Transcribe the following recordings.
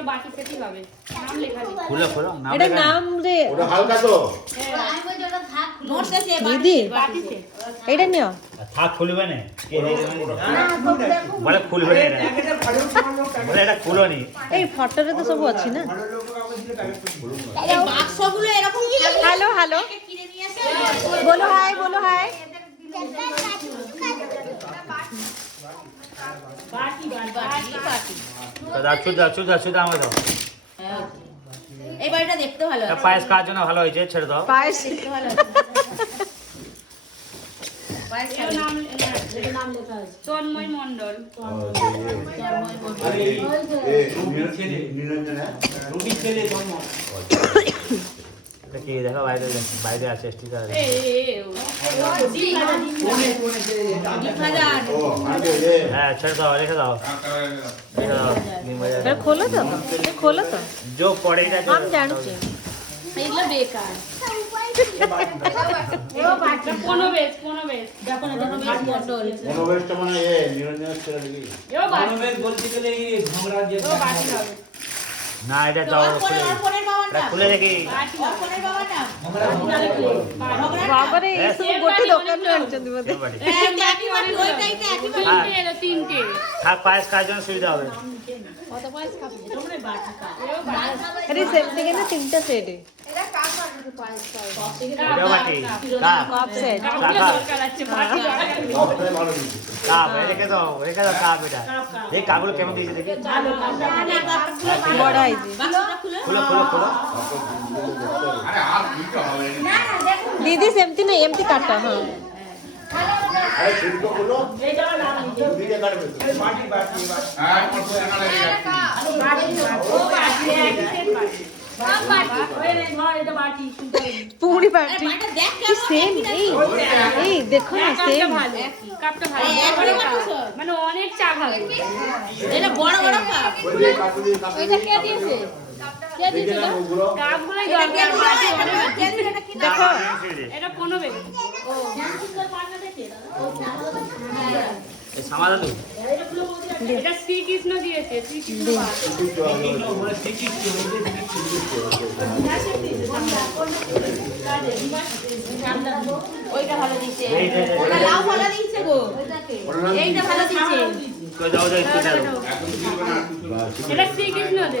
এটা বাটি সেটি হবে নাম লেখা দিই খুলে খুলো নাম এটা লেখা নাম রে ওটা হালকা তো আমি বলি ওটা থাক নোটস আছে দিদি বাটিতে এটা নিও থাক খুলবে না কে দিয়ে না তো দেখো বলে খুলবে না বলে এটা খুলো নি এই ফটোরে তো সব আছে না এই বাক্সগুলো এরকম কি হ্যালো হ্যালো কিনে নিয়ে আসে বলো হাই বাটি বাটি বাটি চুদা আমাকে দাও এই বাড়িটা দেখতে ভালো এটা পায়েস খাওয়ার জন্য ভালো হয়েছে ছেড়ে দাও পায়েস দেখতে ভালো পায়েস খাবে নাম লেখা আছে তন্ময় মণ্ডল এটা কি দেখো বাইরে আছে স্টিকার হ্যাঁ ছেড়ে দাও রেখে দাও এটা খোলো তো খোলো তো जो पड़ेगा আমি জানছি এগুলো বেকার ও বাটি কোনো বেশ দেখো না বেশ মণ্ডল মনোবেশটা মানে নিরঞ্জন ছেড়ে দিবি ও বাটি মনোবেশ বলতে গেলে এই ভাঙড়া যে ও বাটি হবে না এটা দাও এটা খুলে দেখি বাটি অপনের বাবাটা বাবারে এই সব গোটে দোকান আনছেন বোধ বাড়ি একই বাটি ওইটাই তো একই বাটি এলো তিনটে থাক পায়েস খাওয়ার জন্য সুবিধা হবে কত পয়সা খাবে তোমরা বাটি খাও আরে সেম থেকে না তিনটা সেট এটা কাজ করে পায়েস করে এটা বাটি কাপ কাপ সেট দরকার আছে বাটি সবটাই ভালো দিচ্ছি কাপ রেখে দাও কাপ এটা এই কাপগুলো কেমন দিয়েছে দেখি বড় আইজি বাক্সটা খুলে খুলো খুলো খুলো আরে আর দিতে হবে না না দেখো দিদি সেমতি না এমতি কাটা হ্যাঁ আরে ছিলকো গুলো এই যাও না দিকে কাটবে বাটি বাটি বাটি হ্যাঁ কোন টাকা লাগে ও বাটি একই সেট বাটি সব বাটি ওই রে ধর এটা বাটি পুরি পাটি বাটা দেখ কি সেম এই দেখো না সেম ভালো কাপটা ভালো মানে অনেক চা খাবে এটা বড় বড় কাপ ওই যে কাটু দিয়ে কাটু এটা কে দিয়েছে কে দিয়েছে না ওগুলো কাপগুলোই দরকার বাটি অনেক কে দিয়েছে এটা কি দেখো এটা 15 বেগে ও সুন্দর পান্না দেখে এই সামাদা তো এটা শ্রীকৃষ্ণ দিয়েছে শ্রীকৃষ্ণ ওরা ঠিকই ওইটা ভালো দিয়েছে ওটা লাউ ভালো দিয়েছে গো এইটা ভালো দিয়েছে কই যাও যাও একটু দাও এটা শ্রীকৃষ্ণ দে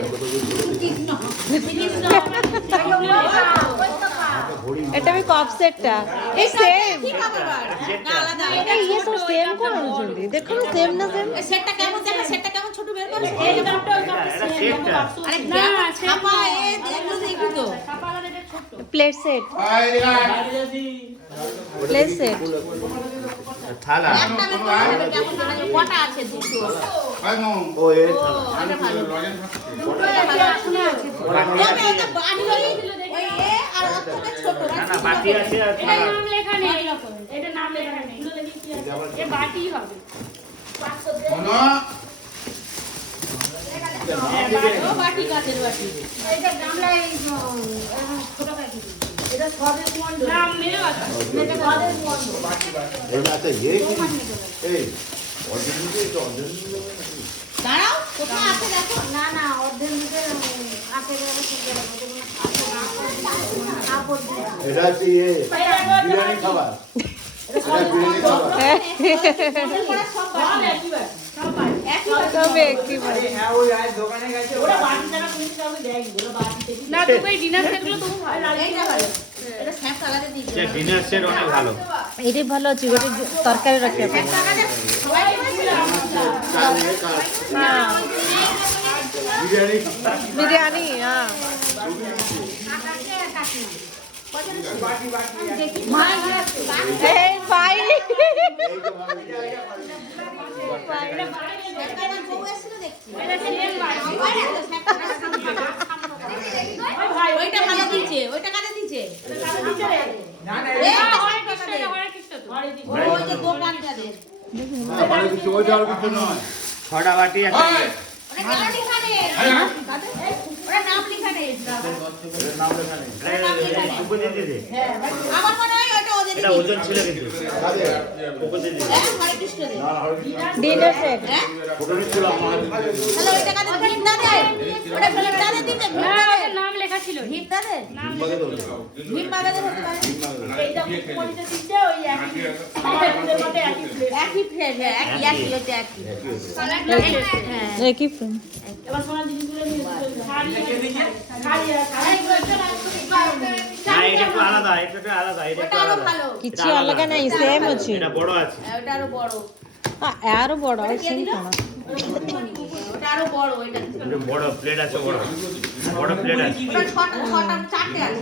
শ্রীকৃষ্ণ এটা আমি কাপ সেটটা এই সেম কি খাবে বার না আলাদা এটা ইয়ে সব সেম কোন আনছন্তি দেখো না সেম না সেম সেটটা কেমন দেখো সেটটা কেমন ছোট বের করো এই কাপটা ওই কাপটা এটা সেটটা আরে না ছাপা এ দেখো দেখো তো ছাপালা এটা ছোট প্লেট সেট প্লেট সেট থালা একটা বের করে নেবে কেমন লাগে কটা আছে দুটো ও এ এটা ভালো দুটো ভালো আছে তবে ওটা বাড়ি হই ওই এ আর ওর থেকে ছোট না না বাটি আছে আর এটা থালা নাম লেখা নেই এটা নাম লেখা নেই এ বাটি হবে ও বাটি কাচের বাটি এটা গামলায় ছোট প্যাকেট এটা সবের মন্ড নাম মেরে আছে এটা সবের মন্ড এই না তো এই অর্ধেক তো অর্ধেক দাঁড়াও কোথায় আছে দেখো না না অর্ধেক মিটার আছে এটা সুন্দর কাপড় দিয়ে এটা হচ্ছে ইয়ে বিরিয়ানি খাবার এটা বিরিয়ানি খাবার সব একই বার সব বাটি একই বার তবে কি বলে হ্যাঁ ওই আজ দোকানে গেছে ওরা বাটি টাকা তুমি কাউকে দেয়নি ওরা বাটিতে না তুমি এই ডিনার সেটগুলো তুমি ভালো এইটা ভালো এটা স্ন্যাপ কালারে দিয়েছে সে ডিনার সেট অনেক ভালো এটাই ভালো আছে গোটে তরকারি রাখিয়া পাই সবাই হ্যাঁ বিরিয়ানি বিরিয়ানি হ্যাঁ এই পাই ভাই ওইটা ভালো দিয়েছে ওইটা কাটা দিয়েছে না না ওই যে দোকান যাদের আমার কিছু ওই আর কিছু নয় ছটা বাটি একটা ওটা নাম লেখা নেই ওটা নাম লেখা নেই এর নাম লেখা নেই উপর দিয়ে দে আমার মনে হয় ওটা ওদের এটা ওজন ছিল কিন্তু কাদের উপর দিয়ে দে হ্যাঁ হরে কৃষ্ণ দে ডিনার সেট হ্যাঁ ফটো নিচ্ছিল আমার তাহলে ওইটা কাদের দিন না দে ওটা যে না ওদের নাম লেখা ছিল ভীমদাদের হিমবাগে তো হলো। ভীম বাগাদের হতে পারে এইটা পরিচয় দিচ্ছে ওই একই আমাদের মতে একই প্লেট একই ফ্রেম একই ওইটা একই হ্যাঁ একই ফ্রেম এবার সোনা দিদি তুলে নিয়ে শাড়ি শাড়ি না এটা একটু আলাদা এটা একটু আলাদা এটা একটু ওটা আরো আলাদা ভালো କିଛି ଅଲଗା ନାହିଁ ସେମ୍ ଅଛି এটা বড় আছে ওটা আরো বড় ଏହାର ବଡ ଆଉ ସେମ୍ କଣ ওটা আরো বড় ওইটা এটা বড় প্লেট আছে বড় বড় প্লেট আছে ওটা ছটা চারটে আছে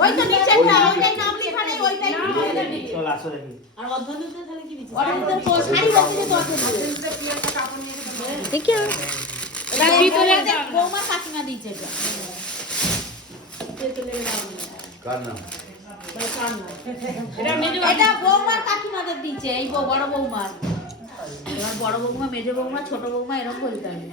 ওই তো নিচেটা ওইটাই নাম লেখা নেই ওইটাই চল আসো দেখি আর অর্ধেকটা তাহলে কি দিচ্ছে ওটার মধ্যে তো শাড়ি বাঁচিয়ে তো আছে ଦେଖିଆ এটা ভিতরে বৌমা কাকিমা দিয়েছে এটা কার নাম? এটা মেজো এটা বৌমার কাকিমাদের দিয়েছে এই বড় বৌমার এবার বড় বৌমা মেজো বৌমা ছোট বৌমা এরকম বলতে হবে